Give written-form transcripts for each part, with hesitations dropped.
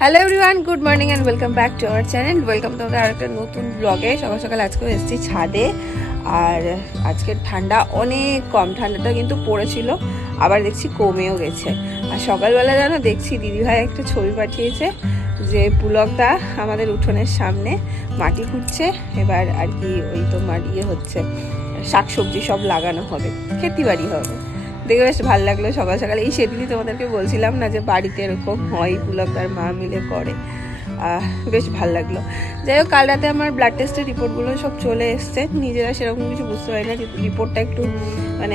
Hello everyone, good morning and welcome back to our channel. Welcome তোমাদের আর একটা নতুন ব্লগে। সকাল সকাল আজকেও এসেছি ছাদে। আর আজকের ঠান্ডা অনেক কম, ঠান্ডাটা কিন্তু পড়েছিল, আবার দেখছি কমেও গেছে। আর সকালবেলা জানো দেখছি দিদিভাই একটা ছবি পাঠিয়েছে যে পুলকদা আমাদের উঠোনের সামনে মাটি খুঁড়ছে, এবার আর কি ওই তোমার হচ্ছে শাকসবজি সব লাগানো হবে, ক্ষেতিবাড়ি হবে। দেখে বেশ ভালো লাগলো সকাল সকাল। এই সেদিনই তোমাদেরকে বলছিলাম না যে বাড়িতে এরকম হয়, পুলকদার মা মিলে করে, বেশ ভালো লাগলো। যাই হোক, কাল রাতে আমার ব্লাড টেস্টের রিপোর্টগুলো সব চলে এসছে। নিজেরা সেরকম কিছু বুঝতে পারি না, রিপোর্টটা একটু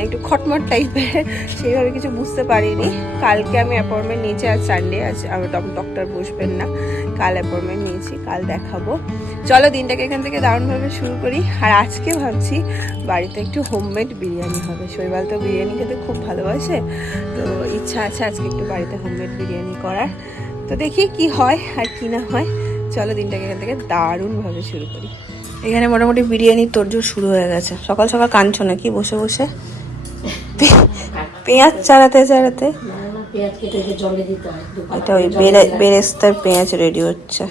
একটু খটমট টাইপের, সেইভাবে কিছু বুঝতে পারিনি। কালকে আমি অ্যাপয়েন্টমেন্ট নিয়েছি, আজ সানডে, আজ আমার ডক্টর বসবেন না, কাল অ্যাপয়েন্টমেন্ট নিয়েছি, কাল দেখাবো। চলো দিনটাকে এখান থেকে দারুণভাবে শুরু করি। আর আজকে ভাবছি বাড়িতে একটু হোমমেড বিরিয়ানি হবে। শৈবাল তো বিরিয়ানি খেতে খুব ভালোবাসে, তো ইচ্ছা আছে আজকে একটু বাড়িতে হোমমেড বিরিয়ানি করার। তো দেখি কি হয় আর কি না হয়। চলো দিনটাকে এখান থেকে দারুণভাবে শুরু করি। এখানে মোটামুটি বিরিয়ানির তোড়জোড় শুরু হয়ে গেছে। সকাল সকাল কাঁদছো নাকি বসে বসে? পেঁয়াজ চালাতে চালাতে এটা ওই বেরেস্তার পেঁয়াজ রেডি হচ্ছে।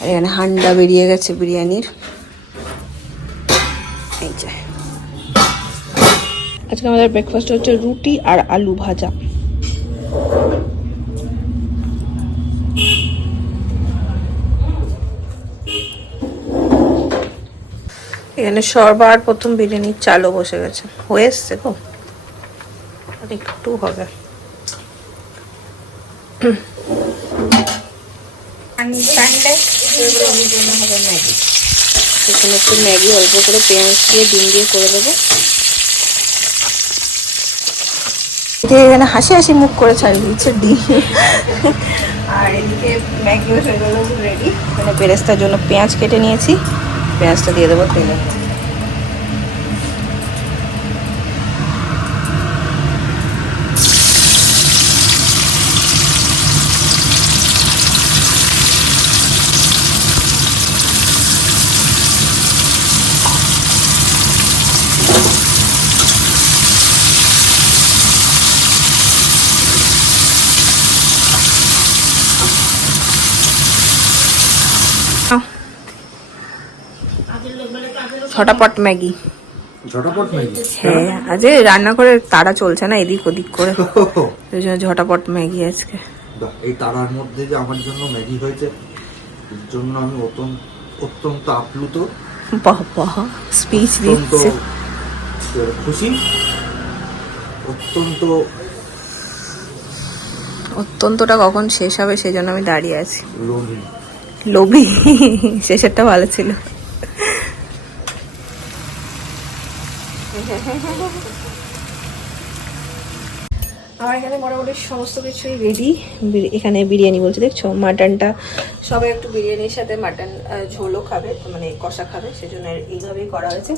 আর এখানে হান্ডা বেরিয়ে গেছে বিরিয়ানির। এই যে আজকে আমাদের ব্রেকফাস্ট হচ্ছে রুটি আর আলু ভাজা। এখানে সবার প্রথম বিরিয়ানির চালও বসে গেছে, হয়ে এসছে গো, আর একটু হবে। জন্য হবে ম্যাগি। এখানে একটু ম্যাগি অল্প করে পেঁয়াজ দিয়ে ডিম দিয়ে করে দেবো। এখানে হাসি হাসি মুখ করে ছাড়িয়ে দিচ্ছে ডিম। আর এদিকে ম্যাগিও হয়ে গেল রেডি। মানে বেরেস্তার জন্য পেঁয়াজ কেটে নিয়েছি, পেঁয়াজটা দিয়ে দেবো তেলে। ঝটাপট ম্যাগি। ঝটাপট ম্যাগি? হ্যাঁ, আজকে রান্না করে তাড়া চলছে না এদিক ওদিক করে, ওই জন্য ঝটাপট ম্যাগি আজকে। এই তাড়ার মধ্যে যে আমার জন্য ম্যাগি হয়েছে, এর জন্য আমি অত্যন্ত আপ্লুত, বাবা স্পিচ দিচ্ছে, খুশি, অত্যন্তটা কখন শেষ হবে সেই জন্য আমি দাঁড়িয়ে আছি। লোভী। লোভী, শেষেরটা ভালো ছিল। আমার এখানে মোটামুটি সমস্ত কিছুই রেডি। এখানে বিরিয়ানি বলছে, দেখছো মাটনটা, সবাই একটু বিরিয়ানির সাথে মাটন ঝোলও খাবে, মানে কষা খাবে, সেজন্য এইভাবেই করা হয়েছে।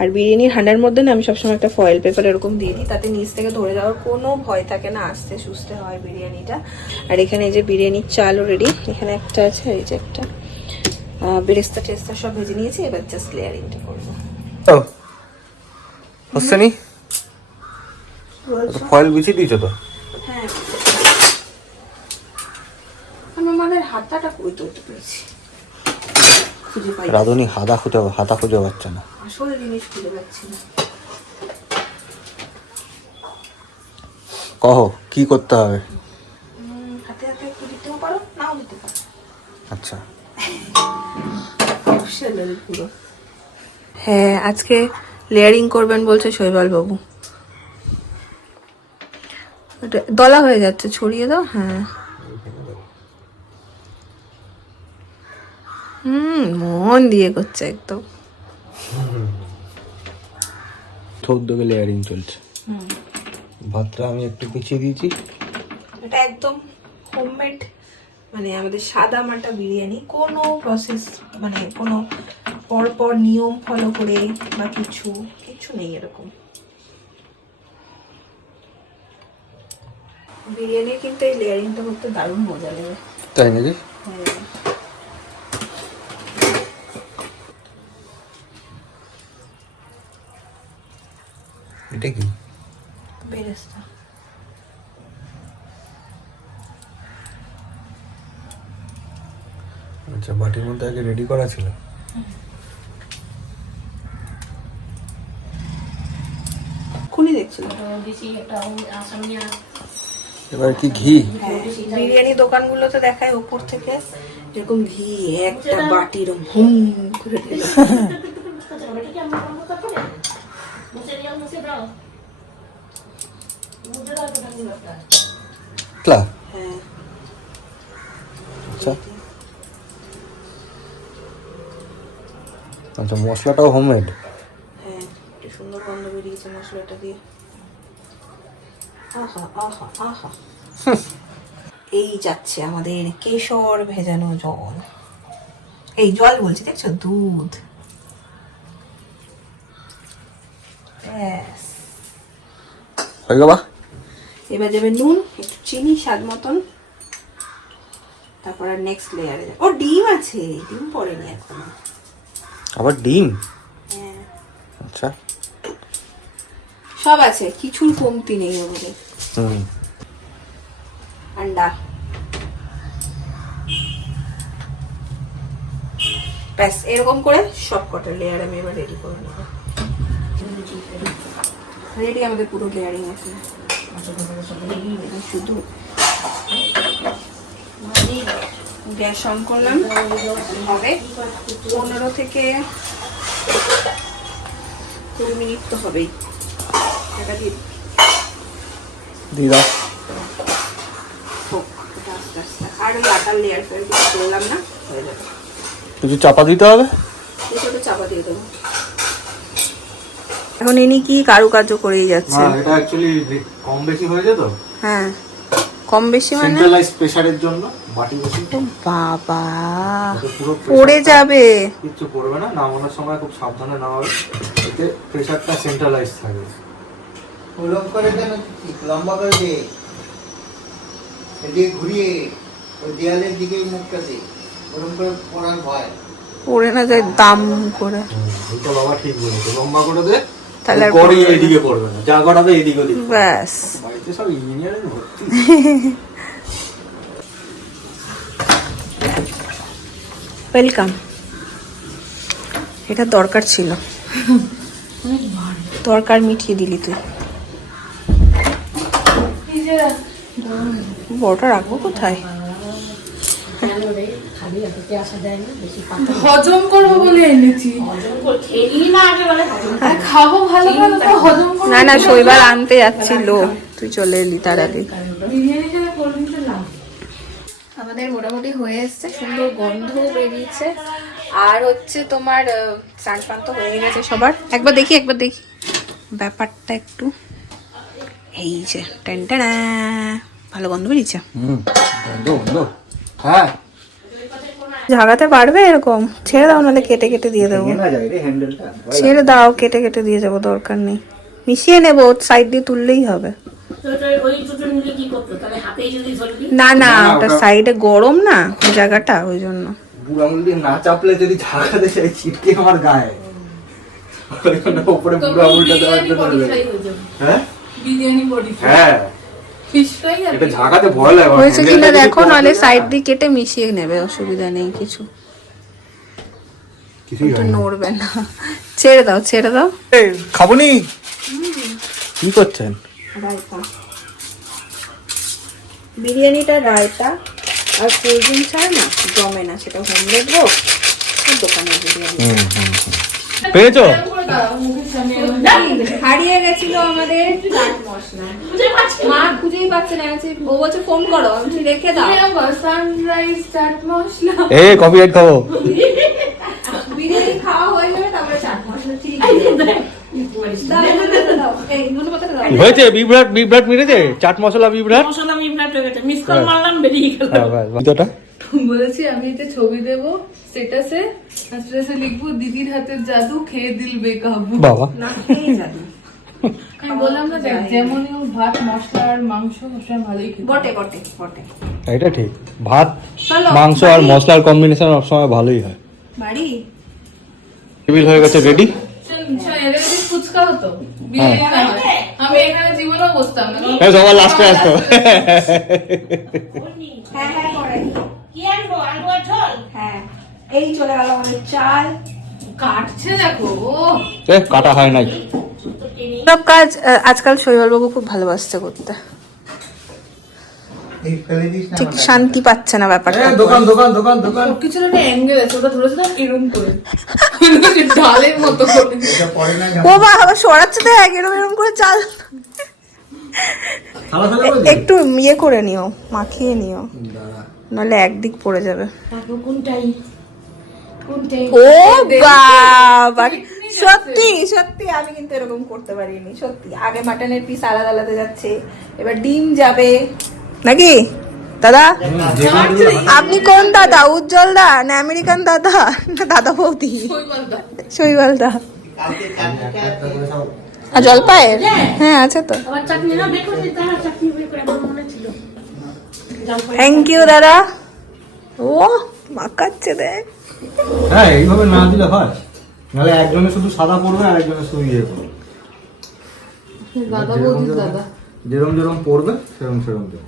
আর বিরিয়ানির হান্ডার মধ্যে না আমি সবসময় একটা ফয়েল পেপার এরকম দিয়ে দিই, তাতে নিচ থেকে ধরে যাওয়ার কোনো ভয় থাকে না, আস্তে সুস্তে হয় বিরিয়ানিটা। আর এখানে এই যে বিরিয়ানির চালও রেডি, এখানে একটা আছে, এই যে একটা বেরেস্তা টেস্তা সব ভেজে নিয়েছি, এবার জাস্ট লেয়ারিংটা করবো। হচ্ছে নি ফয়েল বিছিয়ে দিয়েছো তো? হ্যাঁ, আমার মায়ের হাতাটা কই তুলতে পেরেছি, খুঁজে পাই রাধুনি হাতা খুঁজে পাচ্ছে না, আসল জিনিস খুঁজে পাচ্ছি না। কহো কি করতে হবে? হাতে হাতে একটু দিতেও পারো, নাও দিতে পারো। আচ্ছা, হ্যাঁ আজকে লেয়ারিং করবেন বলছে শৈবাল বাবু। দলা হয়ে যাচ্ছে, ছড়িয়ে দাও। হ্যাঁ, মন দিয়ে করছে একদম। উদ্যোগে লেয়ারিং চলছে। ভাতটা আমি একটু পিছিয়ে দিয়েছি। এটা একদম হোমমেড, মানে আমাদের সাদা মাটা বিরিয়ানি, কোনো প্রসেস মানে কোনো পরপর নিয়ম ফলো করে বা কিছু নেই এরকম। বিরিয়ানির কিন্তু এই লেয়ারিংটা করতে দারুণ মজা লাগে। তাই নাকি? হ্যাঁ, এটা কি? বেরেস্তা। আচ্ছা, বাটির মধ্যে আগে রেডি করা ছিল। খুনি দেখছিলাম। এবার কি ঘি? বিরিয়ানি দোকানগুলোতে দেখায় উপর থেকে এরকম ঘি একটা বাটির হুম করে দিল। ক্লা হ্যাঁ আচ্ছা আচ্ছা, মশলাটাও হোমমেড। হ্যাঁ, কি সুন্দর গন্ধ বেরিয়েছে মশলাটা দিয়ে। আহা আহা আহা। এই যাচ্ছে আমাদের কেশর ভেজানো জল। এই জল বলছি, দেখছো, দুধ। ব্যাস। হয়ে গেল। এবার যাবে নুন, একটু চিনি স্বাদ মতন। তারপর আর নেক্সট লেয়ারে ও ডিম আছে, ডিম পড়েনি এখনো। আবার ডিম? হ্যাঁ, আচ্ছা, সব আছে, কিছুর কমতি নেই আমাদের। আন্ডা। ব্যাস, এরকম করে সব কটা লেয়ার আমি এবার রেডি করে নেব। রেডি আমাদের পুরো লেয়ারিং আছে। শুধু গ্যাস অন করলাম, হবে 15 থেকে 20 মিনিট তো হবেই। এটা দিয়ে দিদা হোক, এটা আস্তে আস্তে। আর ওই আটার লেয়ার ফেয়ার কিছু করলাম না, হয়ে যাবে। কিছু চাপা দিতে হবে? ছোট চাপা দিয়ে দেবো। এখন ইনি কি কারুকার্য করেই যাচ্ছে। না, এটা অ্যাকচুয়ালি কম বেশি হয়েছে তো। হ্যাঁ, কম বেশি মানে সেন্ট্রালাইজ প্রেসারের জন্য বাটি বসি ও বাবা, পুরো পড়ে যাবে। কিছু পড়বে না, নামানোর সময় খুব সাবধানে নামাবে, এতে প্রেসারটা সেন্ট্রালাইজ থাকবে। ওরকম করে কেন লম্বা করে দে, এদিকে ঘুরিয়ে ওই দেয়ালের দিকে মুখটা দে, ওরকম করে পড়ার ভয়। পড়ে না যায় দাম করে। এটা বাবা ঠিক বলেছে, লম্বা করে দে, তাহলে আর গড়ি পড়বে না। এইদিকে পড়বে না, যা গড়াবে এইদিকে ওদিকে। ব্যাস, বাড়িতে সব ইঞ্জিনিয়ারিং ভর্তি। ওয়েলকাম। এটা দরকার ছিল, দরকার মিটিয়ে দিলি তুই। বড়টা রাখবো কোথায়? হজম করবো বলে এনেছি। আর খাবো ভালো ভালো তো হজম করবো। না না, শৈবাল আনতে যাচ্ছিল, তুই চলে এলি তার আগে। বিরিয়ানি খেলে কোল্ড ড্রিঙ্কস নাও। আমাদের মোটামুটি হয়ে এসছে, সুন্দর গন্ধ বেরিয়েছে। আর হচ্ছে তোমার স্নান পান তো হয়ে গেছে সবার। একবার দেখি ব্যাপারটা একটু। এই যে টেনটেনা, ভালো গন্ধ বেরিয়েছে। হ্যাঁ, ঝাগাতে পারবে এরকম? ছেড়ে দাও, নাহলে কেটে কেটে দিয়ে দেবো। না যায় রে হ্যান্ডেলটা। ছেড়ে দাও, কেটে কেটে দিয়ে যাবো, দরকার নেই। মিশিয়ে নেবো, সাইড দিয়ে তুললেই হবে। না না, ওটা সাইডে গরম না ওই জায়গাটা, ওই জন্য। বুড়ো আঙুল দিয়ে না চাপলে যদি ঝাঁকাতে চাই ছিটকে আমার গায়ে, উপরে বুড়ো আঙুলটা দেওয়ার জন্য। হ্যাঁ বিরিয়ানি বডি হ্যাঁ, ফিশ ফ্রাই আর এটা ঝাঁকাতে ভয় লাগে। হয়েছে কিনা দেখো, নাহলে সাইড দিয়ে কেটে মিশিয়ে নেবে, অসুবিধা নেই কিছু। কিছুই একটু নড়বে না, ছেড়ে দাও ছেড়ে দাও। খাবো নি? কি করছেন? রায়তা, বিরিয়ানিটা রায়তা আর কোল্ড ড্রিঙ্ক ছাড়া না জমে না, সেটা হোমমেড হোক আর দোকানের বিরিয়ানি। পেয়েছো? হারিয়ে গেছিল আমাদের চাট মশলা, মা খুঁজেই পাচ্ছে না। ও বলছে ফোন করো, আমি রেখে দাও। সানরাইজ চাট মশলা। এ কপিরাইট খাবো। বিরিয়ানি খাওয়া হয়ে যাবে, তারপরে চাট মশলা। ঠিক আছে, দাও, দাও, এই ধন্যবাদটা দাও। হয়েছে? বিভ্রাট মিলেছে? চাট মশলা বিভ্রাট। মশলা মিমনাট হয়ে গেছে, মিস কল মারলাম, বেরিয়ে গেল। ভিডিওটা বলেছি আমি এটা ছবি দেব স্ট্যাটাসে, স্ট্যাটাসে লিখবো দিদির হাতের জাদু খেয়ে দিল বেকাবু। বাবা, না খেয়ে যাবে। আমি বললাম না দেখ, যেমনই হোক ভাত মশলা আর মাংস সবসময় ভালোই খেতে। বটে বটে বটে। এটা ঠিক। ভাত চলো, মাংস আর বাড়ি। মশলার কম্বিনেশন সবসময় ভালোই হয়। বাড়ি টেবিল হয়ে গেছে রেডি। শোন, এদের কাছে ফুচকা হতো, বিরিয়ানি না হয়। আমি এখানে জীবনেও বসতাম না। সবার লাস্টে আসতো। হ্যাঁ হ্যাঁ করে কি আনবো? আলু আর ঝোল? হ্যাঁ এই চলে গেল আমাদের চাল। কাটছে দেখো, ও কাটা হয় নাই। সব কাজ আজকাল শৈবালবাবু খুব ভালোবাসছে করতে, এই ফেলে দিস না ঠিক আমার শান্তি পাচ্ছে না ব্যাপারটা। দোকান দোকান দোকান দোকান সবকিছুর একটা অ্যাঙ্গেল আছে, ওটা ধরেছিলাম এরকম করে ডালের মতো করে। এটা পড়ে না ও বা আবার সরাচ্ছে তো এরকম এরকম করে চাল। থালা ফেলে করে দিই। একটু ইয়ে করে নিও, মাখিয়ে নিও, নাহলে একদিক পড়ে যাবে। তারপর কোনটাই ও বাবা, সত্যি সত্যি আমি কিন্তু এরকম করতে পারিনি সত্যি। আগে মাটনের পিস আলাদা আলাদা যাচ্ছে, এবার ডিম যাবে নাকি দাদা? আপনি কোন দাদা, উজ্জ্বল দা না আমেরিকান দাদা না দাদা বৌদি? শৈবাল দা। কালকে চাটনিটা আর জলপাইয়ের হ্যাঁ আছে তো। আবার চাটনি না বের করে দিতে হবে, চাটনি বের করে আমার মনে ছিল। থ্যাংক ইউ দাদা। ও মাখাচ্ছে দেখ। হ্যাঁ এইভাবে না দিলে হয়, নাহলে একজনে শুধু সাদা পড়বে আর একজনে শুধু ইয়ে করবে। দাদা বৌদি দাদা যেরম যেরম পড়বে সেরম সেরম দেবো।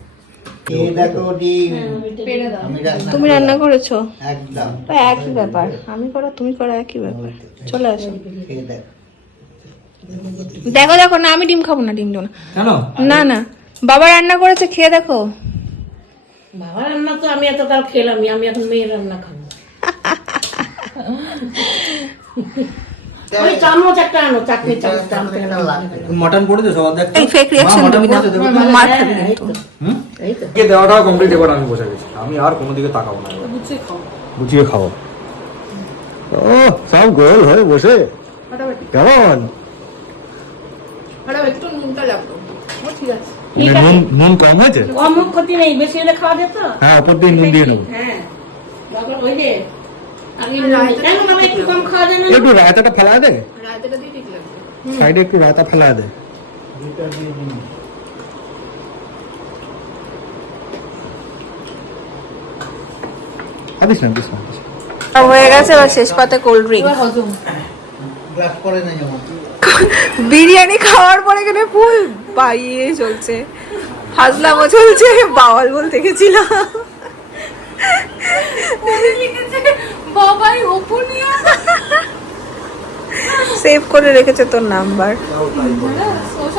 খেয়ে দেখো ডিম। পেড়ে দাও। আমি রান্না তুমি রান্না করেছো? একদম তো একই ব্যাপার, আমি করা তুমি করা একই ব্যাপার। চলে আসো খেয়ে দেখ। দেখো দেখো না আমি ডিম খাবো না, ডিম দেবো না। কেন? না না বাবা রান্না করেছে, খেয়ে দেখো। বাবা রান্না তো আমি এতকাল খেলামই, আমি এখন মেয়ের রান্না খাবো। ওই চামচ একটা আনো, চাটনি চামচটা আমাকে মটন পড়েছে সবার দেখতে? এই ফেক রিঅ্যাকশন দিবি না, মার খাবি কিন্তু। কে দেওয়াটাও কমপ্লিট, এবার আমি বসে গেছি, আমি আর কোনো দিকে তাকাবো না এবার। গুছিয়ে খাও। গুছিয়ে খাও। ও সব গোল হয়ে বসে ফাটাফাটি কেমন? ফাটাফাটি, একটু নুনটা লাগতো। ও ঠিক আছে। নুন নুন কম হয়েছে? অমুক ক্ষতি নেই, বেশি হলে খাওয়া যেত। হ্যাঁ ওপর দিয়ে নুন দিয়ে নেবো। হ্যাঁ যখন ওই যে আগে কেন বাবা একটু কম খাওয়া যায় না? একটু রায়তাটা ফেলা দে, রায়তাটা দিয়ে ঠিক লাগবে। সাইডে একটু রায়তা ফেলা দে। দিস না দিস না দিস না। হয়ে গেছে, এবার শেষ পাতে কোল্ড ড্রিঙ্ক। এবার হজম। গ্লাস পড়ে না যেমন। বিরিয়ানি খাওয়ার পরে এখানে ফুল পাইয়ে চলছে, হাজলামও চলছে, বাওয়াল বলতে গেছিলাম। বাবাই ওপনিয়া সেভ করে রেখেছে তোর নাম্বার।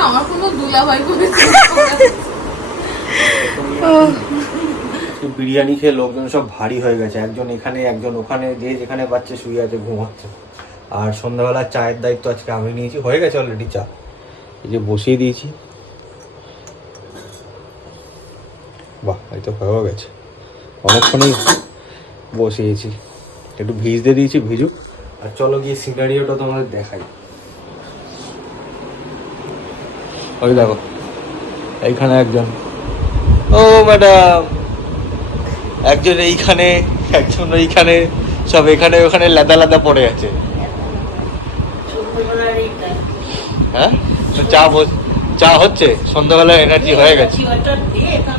আমার কোনো দুলাভাই করেছে। বিরিয়ানি খেয়ে লোকজন সব ভারী হয়ে গেছে, একজন এখানে একজন ওখানে, যে যেখানে পাচ্ছে শুয়ে আছে ঘুমাচ্ছে। আর সন্ধ্যাবেলা চায়ের দায়িত্ব আজকে আমি নিয়েছি, হয়ে গেছে অলরেডি চা, এই যে বসিয়ে দিয়েছি। বাহ এই তো হয়েও গেছে, অনেকক্ষণই বসিয়েছি, একটু ভিজতে দিয়েছি, ভিজুক। আর চলো গিয়ে সিনারিওটা তোমাদের দেখাই। ওই দেখো এইখানে একজন, ও ম্যাডাম, একজন এইখানে, একজন ওইখানে, সব এখানে ওখানে লাদা লাদা পড়ে আছে। হ্যাঁ চা হচ্ছে, সন্ধ্যাবেলা এনার্জি হয়ে গেছে,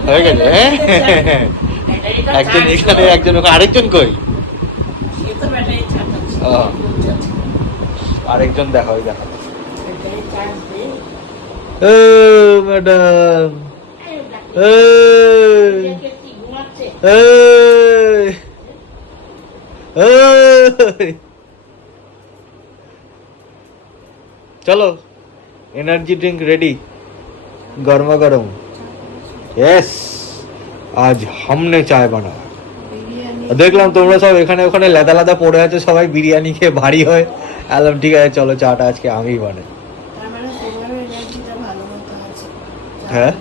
হয়ে গেছে। হ্যাঁ একজন এখানে একজন ওখানে, আরেকজন কই? ও, আরেকজন দেখা, ওই দেখা। ও ম্যাডাম, चलो एनर्जी ड्रिंक रेडी, गर्मा गर्म। यस आज हमने चाय बनाया। দেখলাম তোমরা সব এখানে ওখানে লাদা লাদা পড়ে আছে, সবাই বিরিয়ানি খেয়ে ভারী হয়। আলাম ঠিক আছে চলো চাটা আজকে আমিই বানাই। হ্যাঁ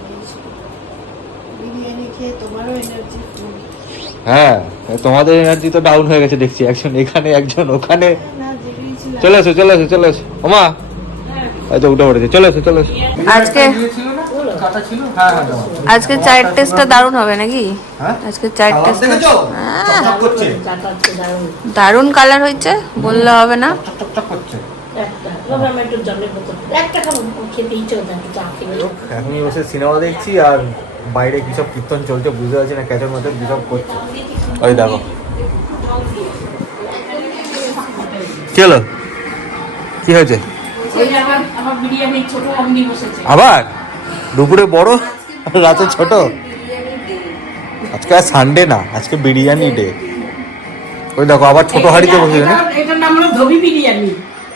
হ্যাঁ তোমাদের এনার্জি তো ডাউন হয়ে গেছে দেখছি, একজন এখানে একজন ওখানে। চলে এসো চলে এসো চলে এসো, ওমা আচ্ছা উঠে পড়েছে, চলে এসো চলে এসো। আজকে কাটা ছিল? হ্যাঁ হ্যাঁ দাও। আজকে চায়ের টেস্টটা দারুণ হবে নাকি? হ্যাঁ? আজকে চায়ের কালার টেস্ট দেখেছো? চকচক করছে, দারুণ কালার হয়েছে, বললে হবে না। চকচক করছে। এখন বসে সিনেমা দেখছি আর বাইরে কিসব কীর্তন চলছে, বুঝতে পারছি না, ক্যাচের মধ্যে কিসব করছে। ওই দেখো কি হলো, কি হয়েছে? ওই যে আমার বিরিয়ানি ছোট অমনি বসেছে। আবার দুপুরে বড় রাতে ছোট। আজকে আর সানডে না, আজকে বিরিয়ানি ডে। ওই দেখো আবার ছোট হাঁড়িতে বসে না। এটার নাম হলো ধবি বিরিয়ানি।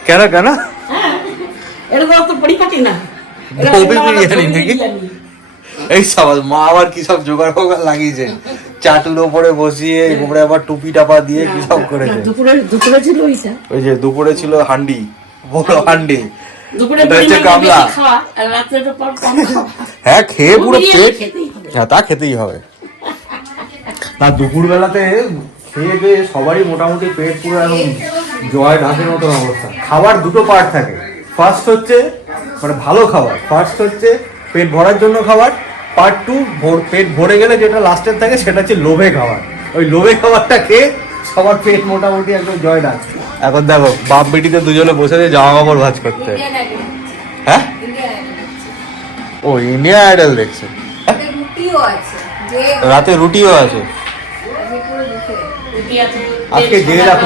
কেন কেন? হ্যাঁ, এটা তো পরিপাটি না। ধবি বিরিয়ানি নাকি? এই সবাই মা আবার কি সব জোগাড় ফোগাড় লাগিয়েছে, চাটুর ওপরে বসিয়ে উপরে আবার টুপি টাপা দিয়ে কি সব করেছে। দুপুরে ছিল ওইটা। ওই যে দুপুরে ছিল হান্ডি, বড় হান্ডি। দুপুরে এটা হচ্ছে কামলা। খাওয়া আর রাত্রে তো কম খাওয়া। হ্যাঁ খেয়ে পুরো পেট, খেতেই হবে। হ্যাঁ তা খেতেই হবে। না দুপুর বেলাতে খেয়ে দিয়ে সবারই মোটামুটি পেট পুরো একদম জয় ঢাকের মতো অবস্থা। খাবার দুটো পার্ট থাকে, ফার্স্ট হচ্ছে মানে ভালো খাবার, ফার্স্ট হচ্ছে পেট ভরার জন্য খাবার, পার্ট টু পেট ভরে গেলে যেটা লাস্টের থাকে সেটা হচ্ছে লোভে খাবার। ওই লোভে খাবারটা খেয়ে সবার পেট মোটামুটি একদম জয় ডাক। এখন দেখো বাপ বেটিতে দুজনে বসে দিয়ে জামা কাপড় ভাঁজ করতে। হ্যাঁ ও ইন্ডিয়া আইডল দেখছে, রুটিও আছে, রাতে রুটিও আছে। রুটি আছে। আজকে যে